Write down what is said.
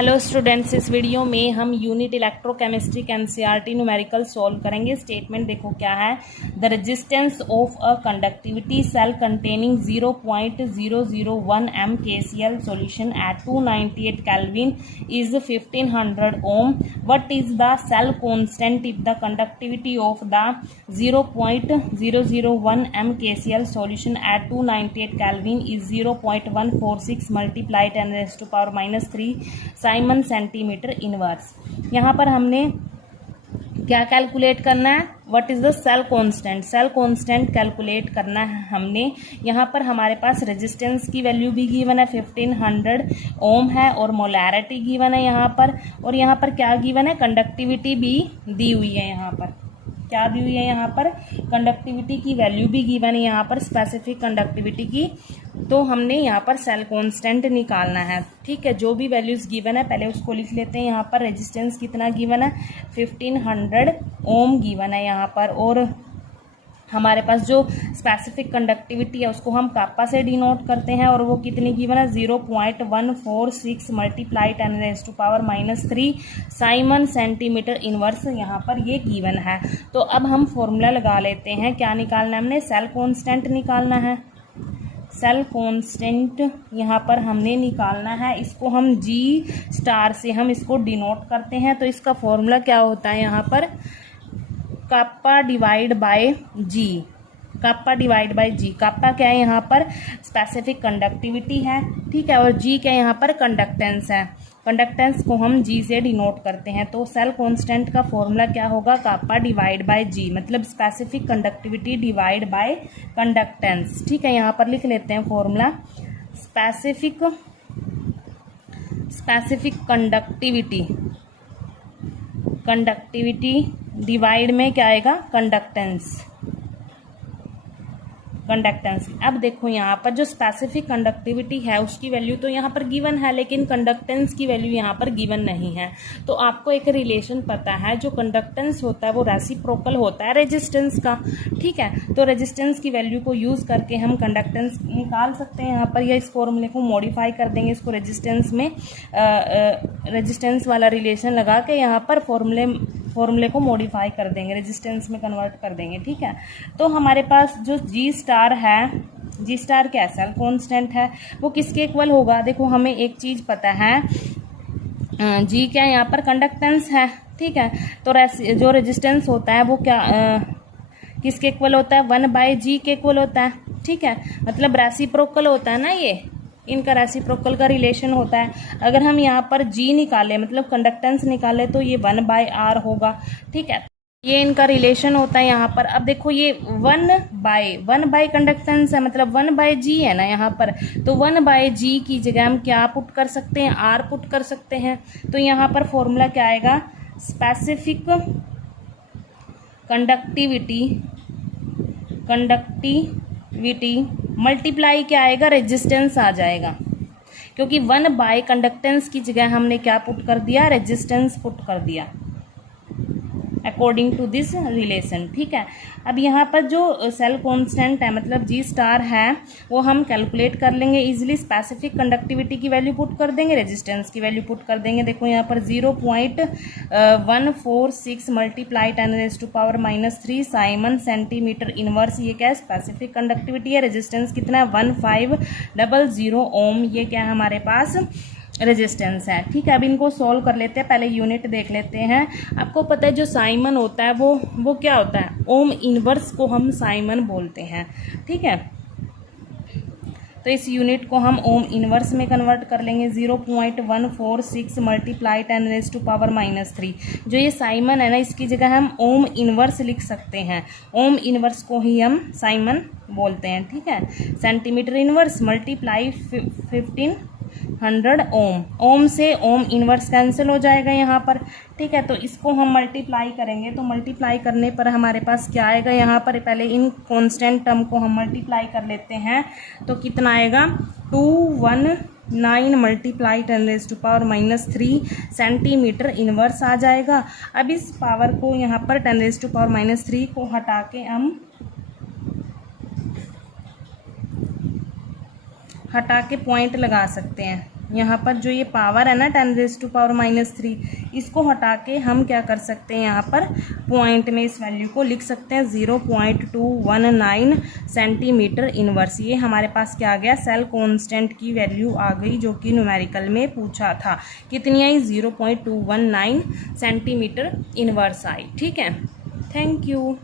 Hello students, इस video में हम यूनिट इलेक्ट्रोकेमिस्ट्री का एनसीईआरटी न्यूमेरिकल सॉल्व करेंगे। स्टेटमेंट देखो क्या है। The resistance of a conductivity cell containing 0.001 m KCl solution at 298 Kelvin is 1500 ohm. What is the cell constant if the conductivity of the 0.001 m KCl solution at 298 Kelvin is 0.146 multiplied 10 raised to power minus 3 siemens centimetre inverse. यहाँ पर हमने क्या calculate करना है? What is the cell constant. Cell constant calculate करना है हमने। यहाँ पर हमारे पास रेजिस्टेंस की वैल्यू भी गिवन है 1500 ओम है और मोलैरिटी गिवन है यहाँ पर। और यहाँ पर क्या गिवन है? कंडक्टिविटी भी दी हुई है। यहाँ पर क्या दी हुई है? यहाँ पर कंडक्टिविटी की वैल्यू भी गिवन है यहाँ पर, स्पेसिफिक कंडक्टिविटी की। तो हमने यहाँ पर सेल कांस्टेंट निकालना है। ठीक है, जो भी वैल्यूज गिवन है पहले उसको लिख लेते हैं। यहाँ पर रेजिस्टेंस कितना गिवन है? 1500 ओम गिवन है यहाँ पर। और हमारे पास जो स्पेसिफिक कंडक्टिविटी है उसको हम कापा से डिनोट करते हैं और वो कितनी गिवन है? 0.146 multiply 10 raise to power minus 3 siemens centimetre inverse यहाँ पर ये गिवन है। तो अब हम फॉर्मूला लगा लेते हैं। क्या निकालना है हमने? सेल कांस्टेंट निकालना है। सेल कांस्टेंट यहाँ पर हमने निकालना है। इसको हम जी स्टार से हम इसको डिनोट करते हैं। तो इसका फॉर्मूला क्या होता है यहाँ पर? Kappa divide by g. Kappa divide by g. Kappa क्या है यहाँ पर? स्पेसिफिक कंडक्टिविटी है। ठीक है, और जी क्या यहाँ पर? कंडक्टेंस है। कंडक्टेंस को हम जी से डिनोट करते हैं। तो सेल कांस्टेंट का फॉर्मूला क्या होगा? काप्पा डिवाइड बाय जी, मतलब specific conductivity divide by conductance. ठीक है, यहाँ पर लिख लेते हैं फॉर्मूला। स्पेसिफिक कंडक्टिविटी डिवाइड में क्या आएगा? कंडक्टेंस। अब देखो यहाँ पर जो स्पेसिफिक कंडक्टिविटी है उसकी वैल्यू तो यहाँ पर गिवन है, लेकिन कंडक्टेंस की वैल्यू यहाँ पर गिवन नहीं है। तो आपको एक रिलेशन पता है, जो कंडक्टेंस होता है वो रेसिप्रोकल होता है रेजिस्टेंस का। ठीक है, तो रेजिस्टेंस की वैल्यू को यूज करके हम कंडक्टेंस निकाल सकते हैं यहाँ पर, या इस फॉर्मूले को मॉडिफाई कर देंगे। इसको रेजिस्टेंस में रेजिस्टेंस वाला रिलेशन लगा के यहाँ पर फॉर्मूले को मॉडिफाई कर देंगे, रेजिस्टेंस में कन्वर्ट कर देंगे। ठीक है, तो हमारे पास जो जी स्टार है, जी स्टार क्या है? सेल कांस्टेंट है। वो किसके इक्वल होगा? देखो हमें एक चीज पता है, जी क्या है यहाँ पर? कंडक्टेंस है। ठीक है, तो जो रेजिस्टेंस होता है वो क्या किसके इक्वल होता है? 1/g के इक्वल होता है। ठीक है, मतलब रेसिप्रोकल होता है ना, ये इनका रेसिप्रोकल का रिलेशन होता है। अगर हम यहाँ पर जी निकाले, मतलब कंडक्टेंस निकाले, तो ये 1/r होगा। ठीक है, ये इनका रिलेशन होता है यहाँ पर। अब देखो ये 1/1 कंडक्टेंस है, मतलब 1/g है ना यहाँ पर। तो 1/g की जगह हम क्या पुट कर सकते हैं? r पुट कर सकते हैं। तो यहाँ पर फॉर्मूला क्या आएगा? स्पेसिफिक कंडक्टिविटी मल्टीप्लाई क्या आएगा? रेजिस्टेंस आ जाएगा, क्योंकि 1/, कंडक्टेंस की जगह हमने क्या पुट कर दिया? रेजिस्टेंस पुट कर दिया, अकॉर्डिंग टू दिस रिलेशन। ठीक है, अब यहाँ पर जो सेल कांस्टेंट है, मतलब जी स्टार है, वो हम कैलकुलेट कर लेंगे इजीली। स्पेसिफिक कंडक्टिविटी की वैल्यू पुट कर देंगे, रेजिस्टेंस की वैल्यू पुट कर देंगे। देखो यहाँ पर 0.146 multiply 10 raise to power minus 3 siemens centimetre inverse. ये क्या है? स्पेसिफिक कंडक्टिविटी है। रेजिस्टेंस कितना है? 1500 ओम। ये क्या है हमारे पास? रेजिस्टेंस है। ठीक है, अब इनको सॉल्व कर लेते हैं। पहले यूनिट देख लेते हैं। आपको पता है जो साइमन होता है वो क्या होता है? ओम इनवर्स को हम साइमन बोलते हैं। ठीक है, तो इस यूनिट को हम ओम इनवर्स में कन्वर्ट कर लेंगे। 0.146 multiply 10 raise to power minus 3। जो ये साइमन है ना, इसकी जगह हम ओम इनवर्स लिख सकते हैं। ओम इनवर्स को ही हम साइमन बोलते हैं। ठीक है, सेंटीमीटर इनवर्स मल्टीप्लाई 1500 ओम। ओम से ओम इनवर्स कैंसिल हो जाएगा यहाँ पर। ठीक है, तो इसको हम मल्टीप्लाई करेंगे। तो मल्टीप्लाई करने पर हमारे पास क्या आएगा यहाँ पर? पहले इन कांस्टेंट टर्म को हम मल्टीप्लाई कर लेते हैं। तो कितना आएगा? 219 multiply 10 raise to power minus 3 centimetre inverse आ जाएगा। अब इस पावर को यहाँ पर 10 रेज़ टू पावर माइनस 3 को हटा के हम पॉइंट लगा सकते हैं। यहाँ पर जो ये पावर है ना 10⁻⁻3, इसको हटा के हम क्या कर सकते हैं, यहाँ पर पॉइंट में इस वैल्यू को लिख सकते हैं 0.219 सेंटीमीटर इनवर्स। ये हमारे पास क्या आ गया, सेल कांस्टेंट की वैल्यू आ गई जो कि न्यूमेरिकल में पूछा था। कितनी आई, 0.219 सेंटीमीटर इनवर्स आई। ठीक है, थैंक यू।